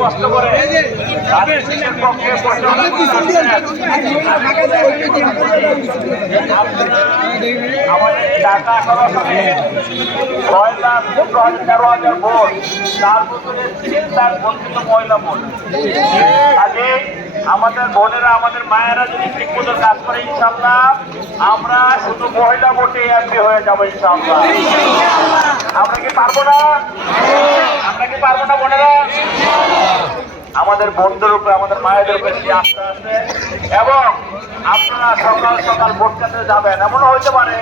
কষ্ট করে রাজনীতির পক্ষে আমাদের ঢাকা সরাসরি 6,13,000 ভোট, তার মধ্যে 3 লাখ ভোট কিন্তু মহিলা ভোট। কাজে আমাদের বোনেরা আমাদের মায়েরা যদি ঠিক মতো কাজ করে ইনশাল্লাহ আমরা শুধু মহিলা ভোটে এমপি হয়ে যাবো ইনশাল্লাহ। আমরা কি পারবো না? আমরা কি পারবো না বোনেরা? আমাদের বোনদের উপরে আমাদের মায়েদের উপরে যে আস্থা আছে এবং আপনারা সকাল সকাল ভোট কেন্দ্রে যাবেন। এমনও হইতে পারে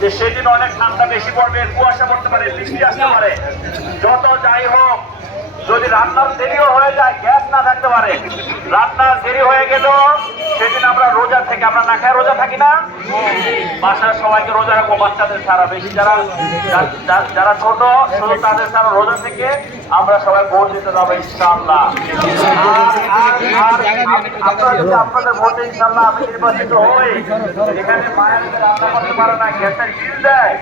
যে সেদিন অনেক ঠান্ডা বেশি পড়বে, কুয়াশা পড়তে পারে, বৃষ্টি আসতে পারে। যত যাই হোক, যদি রান্নার দেরিও হয়ে যায়, গ্যাস না থাকতে পারে, রান্নার দেরি হয়ে গেল সেদিন আমরা রোজা থেকে আমরা না খায় রোজা থাকি না, বাসার সবাইকে রোজা রাখবো, বাচ্চাদের ছাড়া, বেশি যারা ছোট শুধু তাদের ছাড়া রোজা থেকে আমরা সবাই ভোট দিতে যাবো ইনশাআল্লাহ। আপনারা যদি আপনাদের ভোটে ইনশাআল্লাহ আমি নির্বাচিত হই, এখানে মায়ের রান্না করতে পারে না, গ্যাসের বিল দেয়,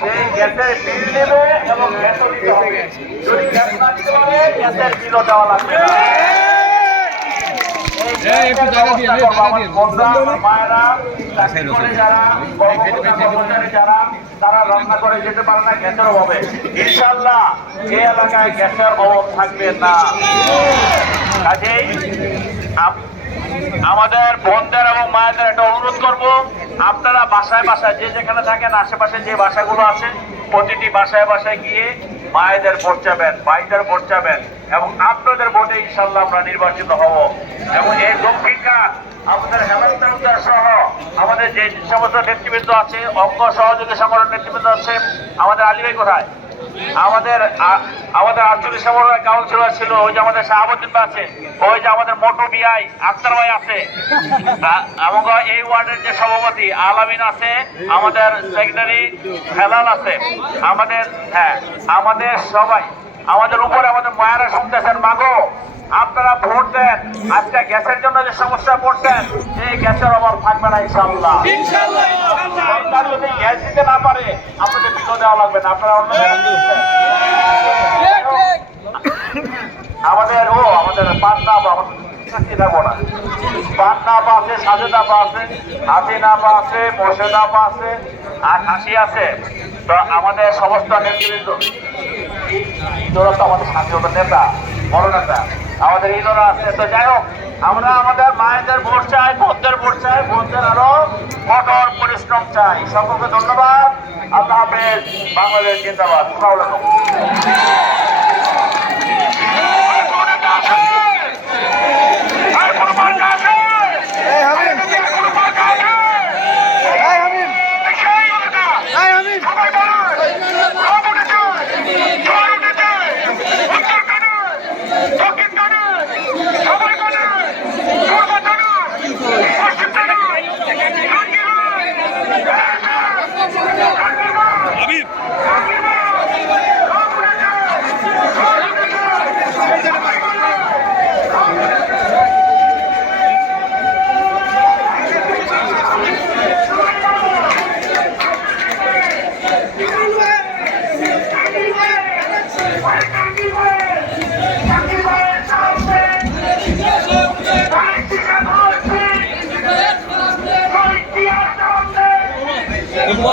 সেই গ্যাসের বিল নেবে এবং গ্যাসও দিতে হবে। যদি গ্যাস না দিতে পারে গ্যাসের বিলও দেওয়া লাগবে না। তারা রান্না করে যেতে পারে না গ্যাসের অভাবে, ইনশাল্লাহ এই এলাকায় গ্যাসের অভাব থাকবে না। কাজেই আমাদের বোনদের এবং মায়েদের একটা অনুরোধ করব, আপনারা বাসায় বাসায় যে যেখানে থাকেন আশেপাশে যে বাসাগুলো আছে প্রতিটি বাসায় বাসায় গিয়ে মায়েদের ভোট চাবেন, ভাইদের ভোট চাবেন এবং আপনাদের ভোটে ইনশাল্লাহ আমরা নির্বাচিত হব। এবং এই দক্ষিণঘাট আমাদের হেমন্ত তালুকদার সহ আমাদের যে সমস্ত নেতৃবৃন্দ আছে, অঙ্গ সহযোগী সংগঠন নেতৃবৃন্দ আছে, আমাদের আলী ভাই কোথায়, আমাদের 48 নম্বর কাউন্সিলর ছিল, ওই যে আমাদের শাহাবুদ্দিন ভাই আছে, ওই যে আমাদের মোটু বিআই আক্তার ভাই আছে, এবং এই ওয়ার্ডের যে সভাপতি আলামিন আছে, আমাদের সেক্রেটারি হেলাল আছে, আমাদের আমাদের সবাই, আমাদের উপরে আমাদের মায়েরা শুনতেছেন, মাগো আপনারা ভোট দেন, আজকে গ্যাসের জন্য যে সমস্যা পড়ছেন এই গ্যাসের অভাব থাকবে না ইনশাআল্লাহ। সরকার যদি গ্যাস দিতে না পারে আপনাদের বিল দেওয়া লাগবে না, আপনারা অন্য আমাদের পান্না আছে, সাজেদা আছে, হাসিনা আছে, মোর্শেদা আছে, আর হাসি আছে। তো আমাদের সমস্ত নেতৃবৃন্দ ইদোরা তো আমাদের স্বাধীনতা নেতা, বড় নেতা, আমাদের ইদোরা আছে। তো যাই হোক, আমরা আমাদের মায়েদের ভোট চাই, বোনদের ভোট চাই, বোনদের আরো কঠোর পরিশ্রম চাই। সকলকে ধন্যবাদ। আল্লাহ হাফেজ। বাংলাদেশ জিন্দাবাদ।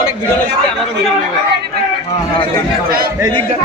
অনেক ভিডিও লাগছে, আমারও ভিডিও লাগবে। এই দিকটা